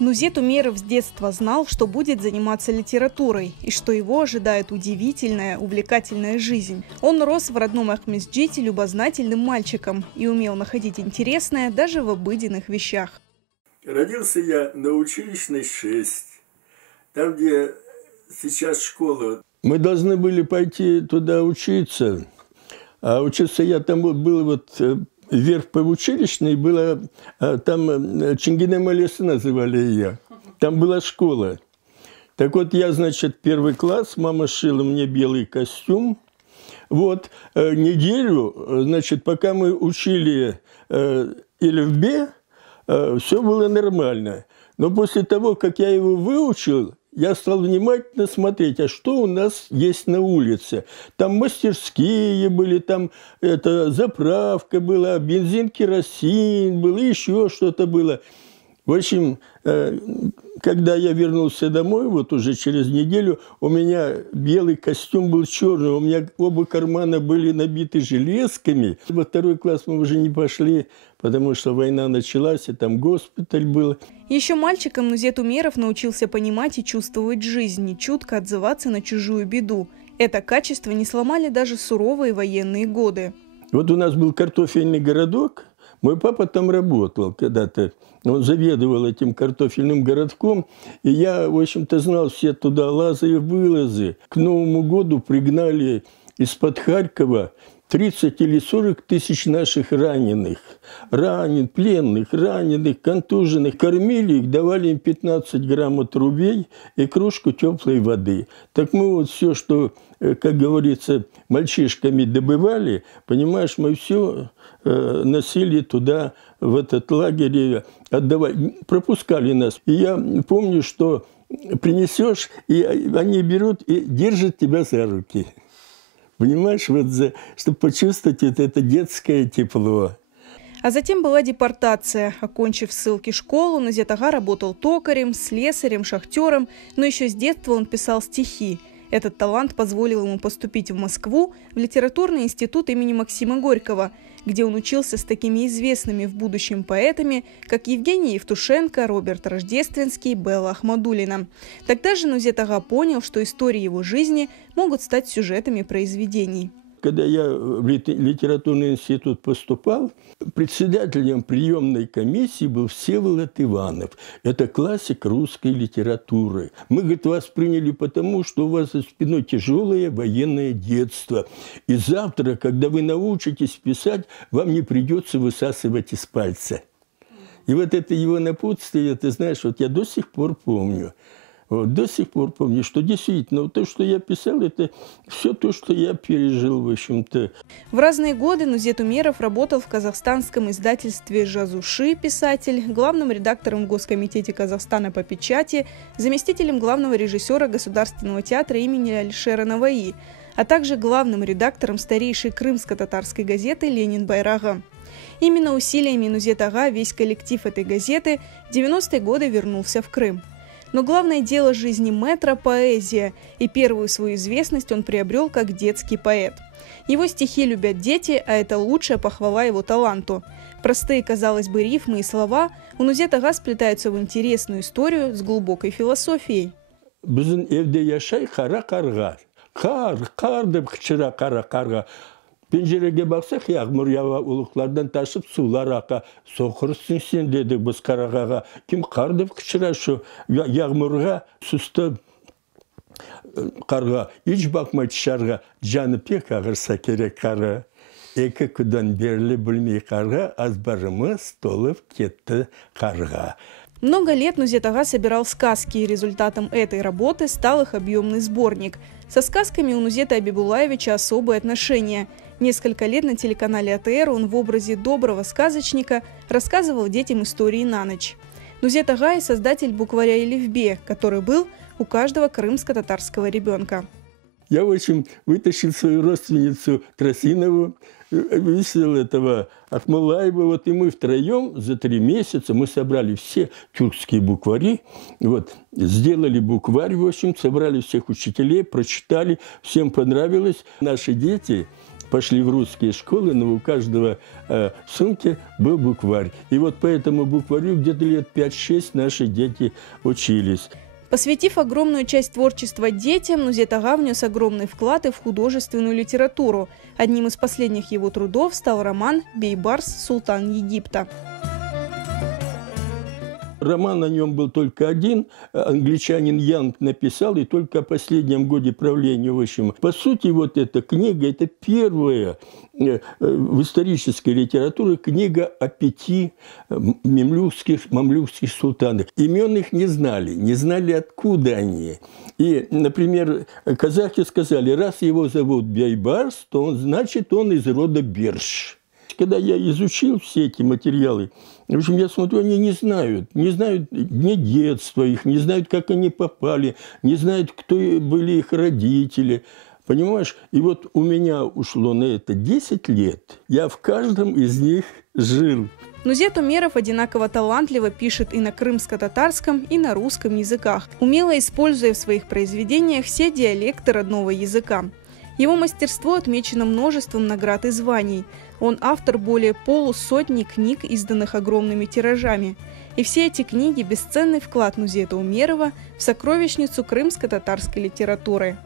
Нузет Умеров с детства знал, что будет заниматься литературой и что его ожидает удивительная, увлекательная жизнь. Он рос в родном Ахмесджите любознательным мальчиком и умел находить интересное даже в обыденных вещах. Родился я на училищной 6, там, где сейчас школа. Мы должны были пойти туда учиться, а учиться я там был вверх по училищной, было, там Чингине-Малесы называли ее, там была школа. Так вот, я, значит, 1 класс, мама шила мне белый костюм. Вот, неделю, значит, пока мы учили элифбе, все было нормально. Но после того, как я его выучил, я стал внимательно смотреть, а что у нас есть на улице. Там мастерские были, там заправка была, бензин, керосин был, еще что-то было. В общем, когда я вернулся домой, вот уже через неделю, у меня белый костюм был черный, у меня оба кармана были набиты железками. Во 2 класс мы уже не пошли, потому что война началась, и там госпиталь был. Еще мальчиком Нузет Умеров научился понимать и чувствовать жизнь, и чутко отзываться на чужую беду. Это качество не сломали даже суровые военные годы. Вот у нас был картофельный городок, мой папа там работал когда-то. Он заведовал этим картофельным городком, и я, в общем-то, знал все туда лазы и вылазы. К Новому году пригнали из-под Харькова 30 или 40 тысяч наших раненых. Пленных, раненых, контуженных. Кормили их, давали им 15 грамм отрубей и кружку теплой воды. Так мы вот все, что, как говорится, мальчишками добывали, понимаешь, мы все носили туда, в этот лагерь, отдавали, пропускали нас. И я помню, что принесешь, и они берут и держат тебя за руки. Понимаешь, вот чтобы почувствовать это детское тепло. А затем была депортация. Окончив в ссылке школу, Нузет ага работал токарем, слесарем, шахтером, но еще с детства он писал стихи. Этот талант позволил ему поступить в Москву, в литературный институт имени Максима Горького, где он учился с такими известными в будущем поэтами, как Евгений Евтушенко, Роберт Рождественский, Белла Ахмадуллина. Тогда же Нузет ага понял, что истории его жизни могут стать сюжетами произведений. Когда я в литературный институт поступал, председателем приемной комиссии был Всеволод Иванов. Это классик русской литературы. Мы, говорит, вас приняли потому, что у вас за спиной тяжелое военное детство. И завтра, когда вы научитесь писать, вам не придется высасывать из пальца. И вот это его напутствие, ты знаешь, вот я до сих пор помню. Вот, до сих пор помню, что действительно то, что я писал, это все то, что я пережил, в общем-то. В разные годы Нузет Умеров работал в казахстанском издательстве «Жазуши» писатель, главным редактором в Госкомитете Казахстана по печати, заместителем главного режиссера Государственного театра имени Алишера Наваи, а также главным редактором старейшей крымско-татарской газеты «Ленин Байрага». Именно усилиями Нузет ага весь коллектив этой газеты в 90-е годы вернулся в Крым. Но главное дело жизни мэтра – поэзия, и первую свою известность он приобрел как детский поэт. Его стихи любят дети, а это лучшая похвала его таланту. Простые, казалось бы, рифмы и слова у Нузет ага сплетаются в интересную историю с глубокой философией. Пенжереге бақсақ, яғмұр ява ұлықлардан ташып, сулар ақа, соқырсың сен, деді біз қарағаға. Кім қарды қышырашы, яғмұрға, сұсты қарға, үш бақмай шарға, жаны пек ағырса керек қарға. Екі күден берлі білмей қарға, азбарымыз толып кетті қарға. Много лет Нузет ага собирал сказки, и результатом этой работы стал их объемный сборник. Со сказками у Нузета Абибулаевича особые отношения. Несколько лет на телеканале АТР он в образе доброго сказочника рассказывал детям истории на ночь. Нузет ага – создатель букваря элифбе, который был у каждого крымско-татарского ребенка. Я, в общем, вытащил свою родственницу Тросинову, высидел этого Ахмалаева, вот, и мы втроем за 3 месяца мы собрали все тюркские буквари, вот, сделали букварь, в общем, собрали всех учителей, прочитали, всем понравилось. Наши дети пошли в русские школы, но у каждого в сумке был букварь. И вот по этому букварю где-то лет 5-6 наши дети учились. Посвятив огромную часть творчества детям, Нузет ага внес огромный вклад и в художественную литературу. Одним из последних его трудов стал роман «Бейбарс. Султан Египта». Роман о нем был только один, англичанин Янг написал, и только о последнем годе правления. В общем, по сути, вот эта книга – это первая в исторической литературе книга о 5 мамлюкских султанах. Имен их не знали, откуда они. И, например, казахи сказали, раз его зовут Бейбарс, то значит он из рода Берш. Когда я изучил все эти материалы, в общем, я смотрю, они не знают ни детства их, не знают, как они попали, не знают, кто были их родители. Понимаешь? И вот у меня ушло на это 10 лет. Я в каждом из них жил. Нузет Умеров одинаково талантливо пишет и на крымско-татарском, и на русском языках, умело используя в своих произведениях все диалекты родного языка. Его мастерство отмечено множеством наград и званий. Он автор более полусотни книг, изданных огромными тиражами. И все эти книги – бесценный вклад Нузета Умерова в сокровищницу крымско-татарской литературы.